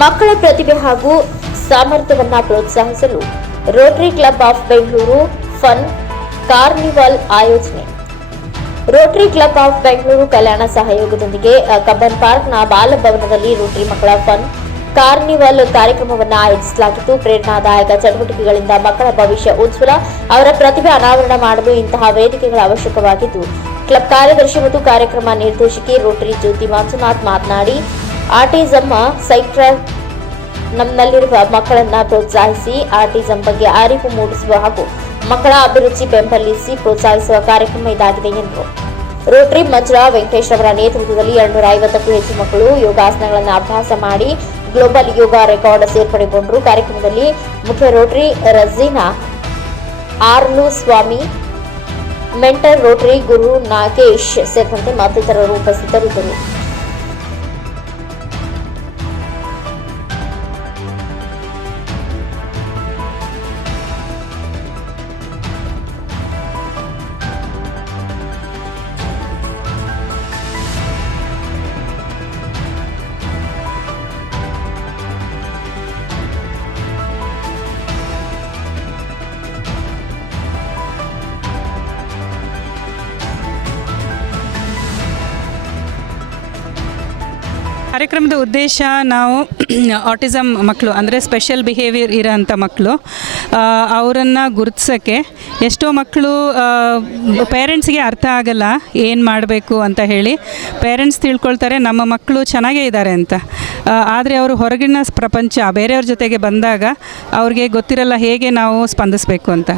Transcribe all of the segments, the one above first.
ಮಕ್ಕಳ ಪ್ರತಿಭೆ ಹಾಗೂ ಸಾಮರ್ಥ್ಯವನ್ನ ಪ್ರೋತ್ಸಾಹಿಸಲು Rotary club of Bengaluru fun carnival ಆಯೋಜನೆ. Rotary club of Bengaluru Kalyana ಸಹಯೋಗದೊಂದಿಗೆ ಕಬ್ಬನ್ ಪಾರ್ಕ್ನ ಬಾಲಭವನದಲ್ಲಿ ರೋಟರಿ ಮಕ್ಕಳ ಫನ್ ಕಾರ್ನಿವಲ್ ಕಾರ್ಯಕ್ರಮವನ್ನು ಆಯೋಜಿಸಲಾಗಿದ್ದು, ಪ್ರೇರಣಾದಾಯಕ ಚಟುವಟಿಕೆಗಳಿಂದ ಮಕ್ಕಳ ಭವಿಷ್ಯ ಉಜ್ವಲ, ಅವರ ಪ್ರತಿಭೆ ಅನಾವರಣ ಮಾಡಲು ಇಂತಹ ವೇದಿಕೆಗಳ ಅವಶ್ಯಕವಾಗಿದ್ದು, ಕ್ಲಬ್ ಕಾರ್ಯದರ್ಶಿ ಮತ್ತು ಕಾರ್ಯಕ್ರಮ ನಿರ್ದೇಶಕಿ ರೋಟರಿ ಜ್ಯೋತಿ ಮಂಜುನಾಥ್ ಮಾತನಾಡಿ ಆಟಿಸಮ್ ಸೈಕ್ರಾ ನಮ್ಮಲ್ಲಿರುವ ಮಕ್ಕಳನ್ನ ಪ್ರೋತ್ಸಾಹಿಸಿ ಆಟಿಸಂ ಬಗ್ಗೆ ಅರಿವು ಮೂಡಿಸುವ ಹಾಗೂ ಮಕ್ಕಳ ಅಭಿರುಚಿ ಬೆಂಬಲಿಸಿ ಪ್ರೋತ್ಸಾಹಿಸುವ ಕಾರ್ಯಕ್ರಮ ಇದಾಗಿದೆ ಎಂದರು. ರೋಟರಿ ಮಂಜುರಾ ವೆಂಕಟೇಶ್ ಅವರ ನೇತೃತ್ವದಲ್ಲಿ ಎರಡ್ನೂರ ಐವತ್ತಕ್ಕೂ ಹೆಚ್ಚು ಮಕ್ಕಳು ಯೋಗಾಸನಗಳನ್ನು ಅಭ್ಯಾಸ ಮಾಡಿ ಗ್ಲೋಬಲ್ ಯೋಗ ರೆಕಾರ್ಡ್ ಸೇರ್ಪಡೆಗೊಂಡರು. ಕಾರ್ಯಕ್ರಮದಲ್ಲಿ ಮುಖ್ಯ ರೋಟರಿ ರಜೀನಾ ಆರ್ಲು ಸ್ವಾಮಿ ಮೆಂಟರ್ ರೋಟರಿ ಗುರು ನಾಗೇಶ್ ಸೇರಿದಂತೆ ಮತ್ತಿತರರು ಉಪಸ್ಥಿತರಿದ್ದರು. ಕಾರ್ಯಕ್ರಮದ ಉದ್ದೇಶ ನಾವು ಆಟಿಸಮ್ ಮಕ್ಕಳು ಅಂದರೆ ಸ್ಪೆಷಲ್ ಬಿಹೇವಿಯರ್ ಇರೋಂಥ ಮಕ್ಕಳು ಅವರನ್ನು ಗುರುತಿಸೋಕ್ಕೆ ಎಷ್ಟೋ ಮಕ್ಕಳು ಪೇರೆಂಟ್ಸ್ಗೆ ಅರ್ಥ ಆಗಲ್ಲ, ಏನು ಮಾಡಬೇಕು ಅಂತ ಹೇಳಿ. ಪೇರೆಂಟ್ಸ್ ತಿಳ್ಕೊಳ್ತಾರೆ, ನಮ್ಮ ಮಕ್ಕಳು ಚೆನ್ನಾಗೇ ಇದ್ದಾರೆ ಅಂತ. ಆದರೆ ಅವರು ಹೊರಗಿನ ಪ್ರಪಂಚ, ಬೇರೆಯವ್ರ ಜೊತೆಗೆ ಬಂದಾಗ ಅವ್ರಿಗೆ ಗೊತ್ತಿರಲ್ಲ ಹೇಗೆ ನಾವು ಸ್ಪಂದಿಸಬೇಕು ಅಂತ.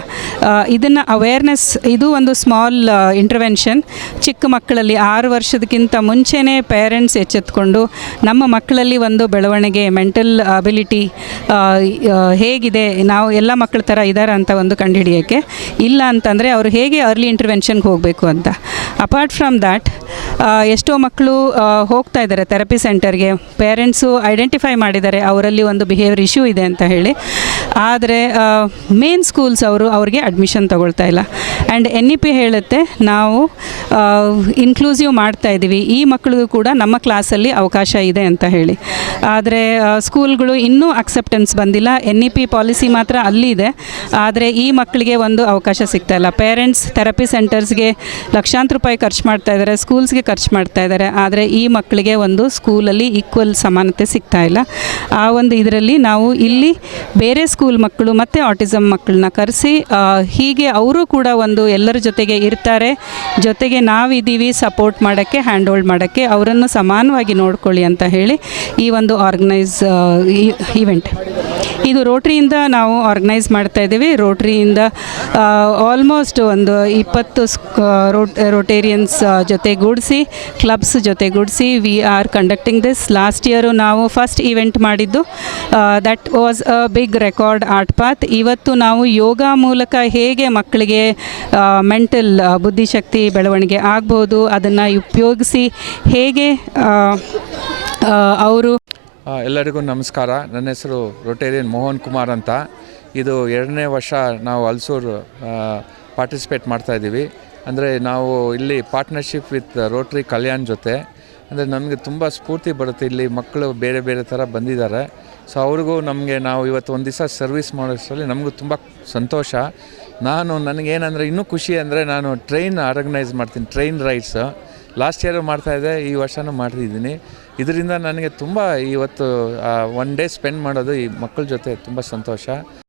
ಇದನ್ನು ಅವೇರ್ನೆಸ್ ಇದು ಒಂದು ಸ್ಮಾಲ್ ಇಂಟರ್ವೆನ್ಷನ್ ಚಿಕ್ಕ ಮಕ್ಕಳಲ್ಲಿ ಆರು ವರ್ಷದಕ್ಕಿಂತ ಮುಂಚೆನೇ ಪೇರೆಂಟ್ಸ್ ಎಚ್ಚೆತ್ಕೊಂಡು ನಮ್ಮ ಮಕ್ಕಳಲ್ಲಿ ಒಂದು ಬೆಳವಣಿಗೆ ಮೆಂಟಲ್ ಅಬಿಲಿಟಿ ಹೇಗಿದೆ, ನಾವು ಎಲ್ಲ ಮಕ್ಕಳ ಥರ ಇದ್ದಾರೆ ಅಂತ ಒಂದು ಕಂಡುಹಿಡಿಯೋಕ್ಕೆ. ಇಲ್ಲ ಅಂತಂದರೆ ಅವರು ಹೇಗೆ ಅರ್ಲಿ ಇಂಟರ್ವೆನ್ಷನ್ಗೆ ಹೋಗಬೇಕು ಅಂತ. ಅಪಾರ್ಟ್ ಫ್ರಮ್ ದ್ಯಾಟ್ ಎಷ್ಟೋ ಮಕ್ಕಳು ಹೋಗ್ತಾ ಇದ್ದಾರೆ ಥೆರಪಿ ಸೆಂಟರ್ಗೆ ಪೇರೆಂಟ್ಸು ಐಡೆಂಟಿಫೈ ಮಾಡಿದ್ದಾರೆ, ಅವರಲ್ಲಿ ಒಂದು ಬಿಹೇವಿಯರ್ ಇಶ್ಯೂ ಇದೆ ಅಂತ ಹೇಳಿ. ಆದರೆ ಮೇನ್ ಸ್ಕೂಲ್ಸ್ ಅವರು ಅವ್ರಿಗೆ ಅಡ್ಮಿಷನ್ ತಗೊಳ್ತಾ ಇಲ್ಲ. ಆ್ಯಂಡ್ ಎನ್ ಇ ಪಿ ಹೇಳುತ್ತೆ, ನಾವು ಇನ್ಕ್ಲೂಸಿವ್ ಮಾಡ್ತಾ ಇದ್ದೀವಿ. ಈ ಮಕ್ಕಳಿಗೂ ಕೂಡ ನಮ್ಮ ಕ್ಲಾಸಲ್ಲಿ ಅವಕಾಶ ಇದೆ ಅಂತ ಹೇಳಿ. ಆದರೆ ಸ್ಕೂಲ್ಗಳು ಇನ್ನೂ ಅಕ್ಸೆಪ್ಟೆನ್ಸ್ ಬಂದಿಲ್ಲ. ಎನ್ ಇ ಪಿ ಪಾಲಿಸಿ ಮಾತ್ರ ಅಲ್ಲಿದೆ ಆದರೆ, ಈ ಮಕ್ಕಳಿಗೆ ಒಂದು ಅವಕಾಶ ಸಿಗ್ತಾ ಇಲ್ಲ. ಪೇರೆಂಟ್ಸ್ ಥೆರಪಿ ಸೆಂಟರ್ಸ್ಗೆ ಲಕ್ಷಾಂತರ ರೂಪಾಯಿ ಖರ್ಚು ಮಾಡ್ತಾ ಇದ್ದಾರೆ. ಸ್ಕೂಲ್ಸ್ಗೆ ಖರ್ಚು ಮಾಡ್ತಾ ಇದ್ದಾರೆ. ಆದರೆ ಈ ಮಕ್ಕಳಿಗೆ ಒಂದು ಸ್ಕೂಲಲ್ಲಿ ಈಕ್ವಲ್ ಸಮಾನತೆ ಸಿಗ್ತಾ ಇಲ್ಲ. ಆ ಒಂದು ಇದರಲ್ಲಿ ನಾವು ಇಲ್ಲಿ ಬೇರೆ ಸ್ಕೂಲ್ ಮಕ್ಕಳು ಮತ್ತು ಆಟಿಸಮ್ ಮಕ್ಕಳನ್ನ ಕರೆಸಿ ಹೀಗೆ ಅವರು ಕೂಡ ಒಂದು ಎಲ್ಲರ ಜೊತೆಗೆ ಇರ್ತಾರೆ. ಜೊತೆಗೆ ನಾವಿದ್ದೀವಿ ಸಪೋರ್ಟ್ ಮಾಡೋಕ್ಕೆ ಹ್ಯಾಂಡ್ ಹೋಲ್ಡ್ ಮಾಡೋಕ್ಕೆ, ಅವರನ್ನು ಸಮಾನವಾಗಿ ನೋಡ್ಕೊಳ್ಳಿ ಅಂತ ಹೇಳಿ ಈ ಒಂದು ಆರ್ಗನೈಸ್ ಇವೆಂಟ್ ಇದು ರೋಟ್ರಿಯಿಂದ ನಾವು ಆರ್ಗನೈಸ್ ಮಾಡ್ತಾ ಇದ್ದೀವಿ. ರೋಟ್ರಿಯಿಂದ ಆಲ್ಮೋಸ್ಟ್ ಒಂದು ಇಪ್ಪತ್ತು ರೋಟ್, ರೋಟೇರಿಯನ್ಸ್ ಜೊತೆಗೂಡಿಸಿ clubs ಜೊತೆಗೂಡಿಸಿ we are conducting this last year ನಾವು ಫಸ್ಟ್ ಈವೆಂಟ್ ಮಾಡಿದ್ದು that was a big record art path ಇವತ್ತು ನಾವು ಯೋಗ ಮೂಲಕ ಹೇಗೆ ಮಕ್ಕಳಿಗೆ ಮೆಂಟಲ್ ಬುದ್ಧಿಶಕ್ತಿ ಬೆಳವಣಿಗೆ ಆಗ್ಬೋದು, ಅದನ್ನು ಉಪಯೋಗಿಸಿ ಹೇಗೆ ಅವರು ಎಲ್ಲರಿಗೂ ನಮಸ್ಕಾರ. ನನ್ನ ಹೆಸರು ರೊಟೇರಿಯನ್ ಮೋಹನ್ ಕುಮಾರ್ ಅಂತ. ಇದು ಎರಡನೇ ವರ್ಷ ನಾವು ಅಲ್ಸೂರು ಪಾರ್ಟಿಸಿಪೇಟ್ ಮಾಡ್ತಾ ಇದ್ದೀವಿ. ಅಂದರೆ ನಾವು ಇಲ್ಲಿ ಪಾರ್ಟ್ನರ್ಶಿಪ್ ವಿತ್ ರೋಟ್ರಿ ಕಲ್ಯಾಣ್ ಜೊತೆ. ಅಂದರೆ ನಮಗೆ ತುಂಬ ಸ್ಫೂರ್ತಿ ಬರುತ್ತೆ ಇಲ್ಲಿ ಮಕ್ಕಳು ಬೇರೆ ಬೇರೆ ಥರ ಬಂದಿದ್ದಾರೆ. ಸೊ ಅವ್ರಿಗೂ ನಮಗೆ ನಾವು ಇವತ್ತು ಒಂದು ದಿವಸ ಸರ್ವಿಸ್ ಮಾಡೋಷ್ಟರಲ್ಲಿ ನಮಗೂ ತುಂಬ ಸಂತೋಷ. ನಾನು ನನಗೇನಂದರೆ ಇನ್ನೂ ಖುಷಿ ಅಂದರೆ ನಾನು ಟ್ರೈನ್ ಆರ್ಗನೈಸ್ ಮಾಡ್ತೀನಿ ಟ್ರೈನ್ ರೈಡ್ಸ್ ಲಾಸ್ಟ್ ಇಯರ್ ಮಾಡ್ತಾಯಿದ್ದೆ ಈ ವರ್ಷನೂ ಮಾಡ್ತಿದ್ದೀನಿ. ಇದರಿಂದ ನನಗೆ ತುಂಬ ಇವತ್ತು ಒನ್ ಡೇ ಸ್ಪೆಂಡ್ ಮಾಡೋದು ಈ ಮಕ್ಕಳ ಜೊತೆ ತುಂಬ ಸಂತೋಷ.